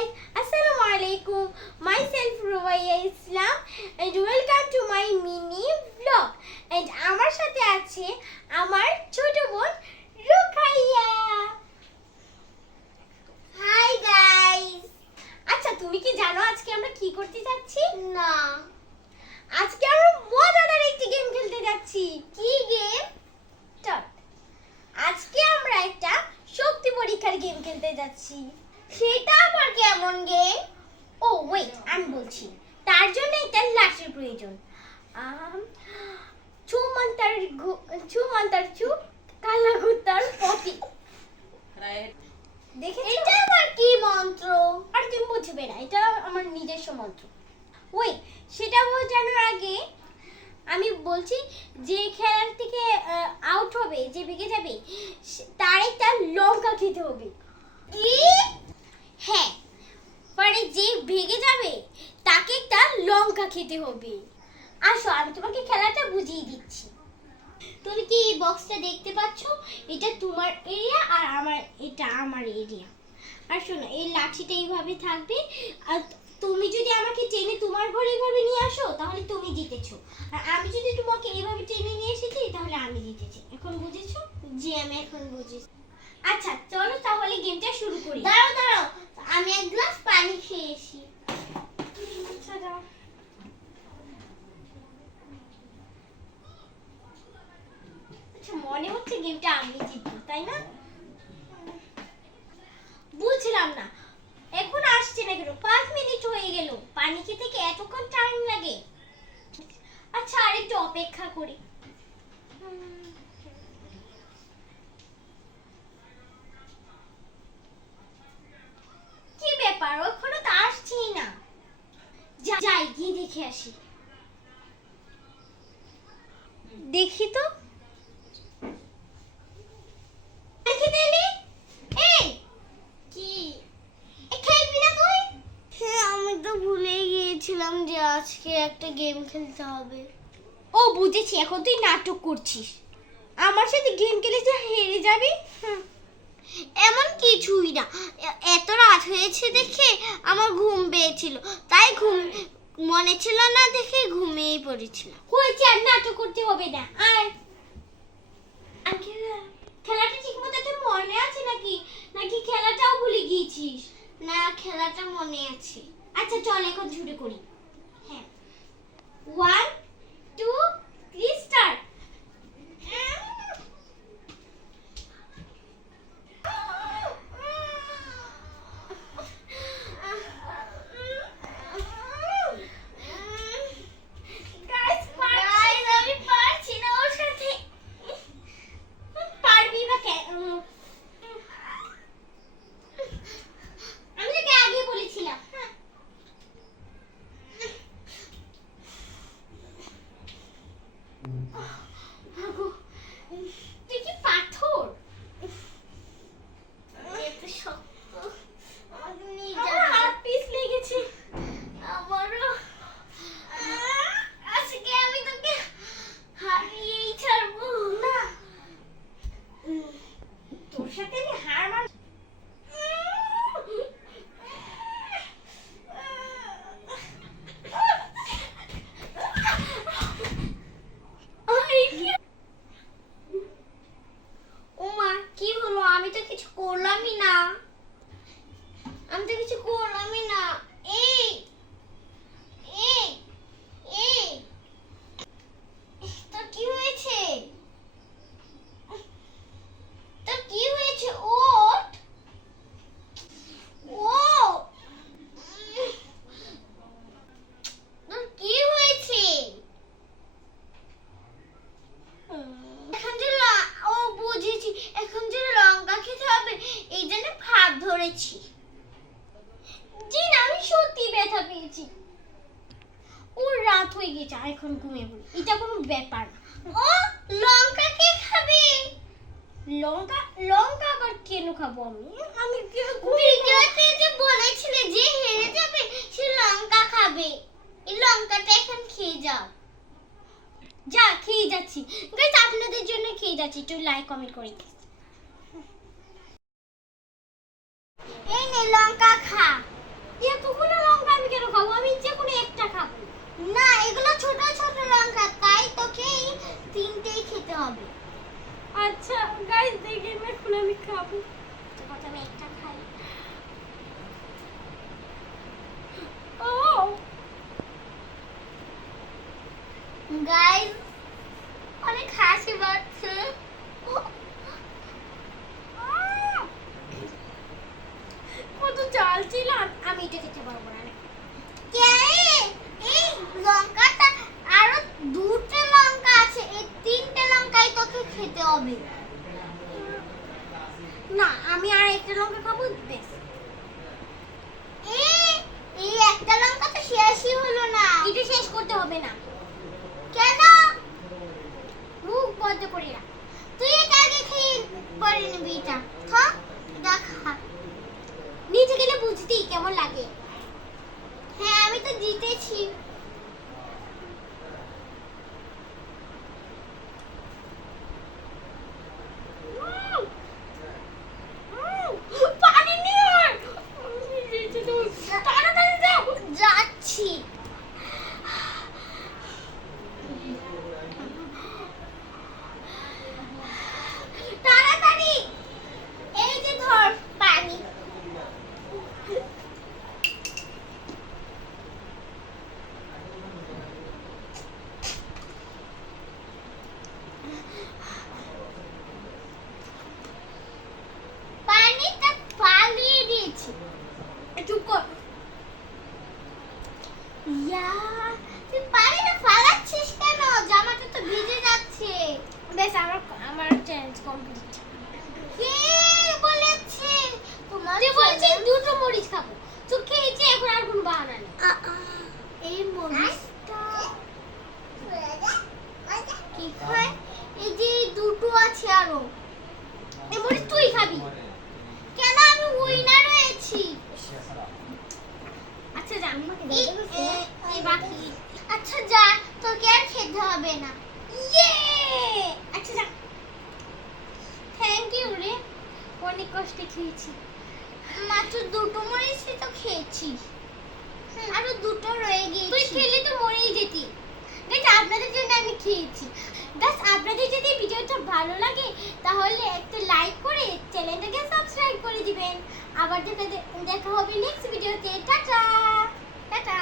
guys, Assalamu alaikum. Myself Ruwaiya Islam and welcome to my mini vlog. And আমার সাথে আছে আমার ছোট বোন রুকাইয়া। Hi guys. আচ্ছা তুমি কি জানো আজকে আমরা কি করতে যাচ্ছি? না। আজকে আমরা মজাদার একটি গেম খেলতে যাচ্ছি। কি গেম? চল। আজকে আমরা একটা শক্তি পরীক্ষার গেম খেলতে যাচ্ছি। সেটা আবার কেমন গেম? ও ওয়েট, আমি বলছি। তার জন্য একটা লাঠির প্রয়োজন। ছুমন্তার চুপ কালা কুত্তার পটি। দেখে এটা আবার কি মন্ত্র? আর তুমি বুঝবে না, এটা আমার নিজস্ব মন্ত্র। ওই সেটা বোঝানোর আগে আমি বলছি যে খেলার থেকে আউট হবে, যে ভেগে যাবে তার একটা লঙ্কা খেতে হবে। কি? হ্যাঁ, পরে যে ভেগে যাবে তাকে একটা লঙ্কা খেতে হবে। আসো আমি তোমাকে খেলাটা বুঝিয়ে দিচ্ছি। তুমি কি এই বক্সটা দেখতে পাচ্ছ? এটা তোমার এরিয়া আর এটা আমার এরিয়া। আর শোনো, এই লাঠিটা এইভাবে থাকবে, আর তুমি যদি আমাকে টেনে তোমার ঘরে এইভাবে নিয়ে আসো তাহলে তুমি জিতেছো, আর আমি যদি তোমাকে এইভাবে টেনে নিয়ে এসেছি তাহলে আমি জিতেছি। এখন বুঝেছো? জি, আমি এখন বুঝেছি। আচ্ছা চলো তাহলে গেমটা শুরু করি। দাঁড়াও, আমি এক গ্লাস পানি খেয়েছি। আচ্ছা দাও। আচ্ছা, মনে হচ্ছে গেমটা আমি জিতবো, তাই না? বুঝলাম না, এখন আসছে না কেন? 5 মিনিট হয়ে গেল। পানি খেতে কি এতক্ষণ টাইম লাগে? আচ্ছা আরেকটু অপেক্ষা করি। কি ব্যাপার, এখনো তো আসছেই না। যাই গিয়ে দেখে আসি। দেখি তো। দেখি দিলি? এই কি খেলবি না তুই? হ্যাঁ, আমি তো ভুলেই গিয়েছিলাম যে আজকে একটা গেম খেলতে হবে। ও বুঝেছি, এখন তুই নাটক করছিস। আমার সাথে গেম খেলে যে হেরে যাবি। এমন কিছুই না, এত রাত হয়েছে দেখে আমার ঘুম পেয়েছিল, তাই মনে ছিল না দেখে ঘুমিয়েই পড়েছিলাম। হয়েছে, আর নাটক করতে হবে না। আর খেলাটা ঠিক মতো তোর মনে আছে নাকি খেলাটাও ভুলে গিয়েছিস? না, খেলাটা মনে আছে। আচ্ছা চল এখন শুরু করি। হ্যাঁ, 1 2 3 স্টার্ট। আমি তো কিছু করলামই না। এই তোর কি হয়েছে? ওঠ। তোর কি হয়েছে? বুঝেছি, এখন যে লঙ্কা খেতে হবে এই জন্য ভাত ধরেছি। জি না, আমি সত্যি ব্যথা পেয়েছি। ওর রাত হয়ে গেছে, এখন ঘুমিয়ে পড়ি, এটা কোনো ব্যাপার না। ও লঙ্কা কে খাবে? লঙ্কা আবার কেন খাবো আমি ভিডিওতে যে বলেছিলে যে হেরে যাবে সে লঙ্কা খাবে, এই লঙ্কাটা এখন খেয়ে যাও। যা, খেয়ে যাচ্ছি গাইস, আপনাদের জন্য খেয়ে যাচ্ছি, একটু লাইক কমেন্ট করে দিন। এই নে লঙ্কা খা। আচ্ছা গাইস দেখেন এখন আমি খাবো। তো প্রথমে একটা খাই। ও গাইস অনেক হাসি পাচ্ছে। কত চাল ছিল, আমি এটা খেতে পারবো না। এই লঙ্কাটা আরো দুটো লঙ্কা আছে, এই তিনটে লঙ্কাই তোকে খেতে হবে। না আমি আর একটা লঙ্কা খাবো বেশ। এই একটা লঙ্কা তো শেষই হলো না। এটা শেষ করতে হবে না। কেন? মুখ বন্ধ করি না। তুই এটা আগে খেয়ে পরে নিবি। এটা খা, দেখা নিচে গেলে বুঝতি কেমন লাগে। হ্যাঁ আমি তো জিতেছি। পানি নিয়ে আয়। তাড়াতাড়ি যাও। যাচ্ছি। তাড়াতাড়ি। এই যে ধর পানি। পানিটা পালিয়ে দিয়েছি। চুপ কর। ইয়া তুই পানিটা ফালাচ্ছিস কেন? জামাটা তো ভিজে যাচ্ছে। বেশ আমার চ্যালেঞ্জ কমপ্লিট। কে বলেছে তোমার? তুই বলেছিস দুটো মরিচ খাবো, তো খেয়েছি, এখন আর কোনো বাহানা নেই। এই মরিচটা কি খায়? এই যে দুটো আছে আরো। এই মরিচ তুই খাবি কেন? আমি উইনার হয়েছি। আচ্ছা যা, এই বাকি। আচ্ছা যা, তোকে আর খেতে হবে না। ইয়ে আচ্ছা যা। থ্যাংক ইউ রে, অনেক কষ্টে খেয়েছি। মাত্র দুটো মরিচই তো খেয়েছি, আরো দুটো রয়ে গিয়েছে। তুই খেলে তো মরেই যেতি। গাইস আপনাদের জন্য আমি খেয়েছি। গাইস আপনাদের যদি ভিডিওটা ভালো লাগে তাহলে একটা লাইক করে চ্যানেলটাকে সাবস্ক্রাইব করে দিবেন। আবার দেখা হবে নেক্সট ভিডিওতে। Tata tata.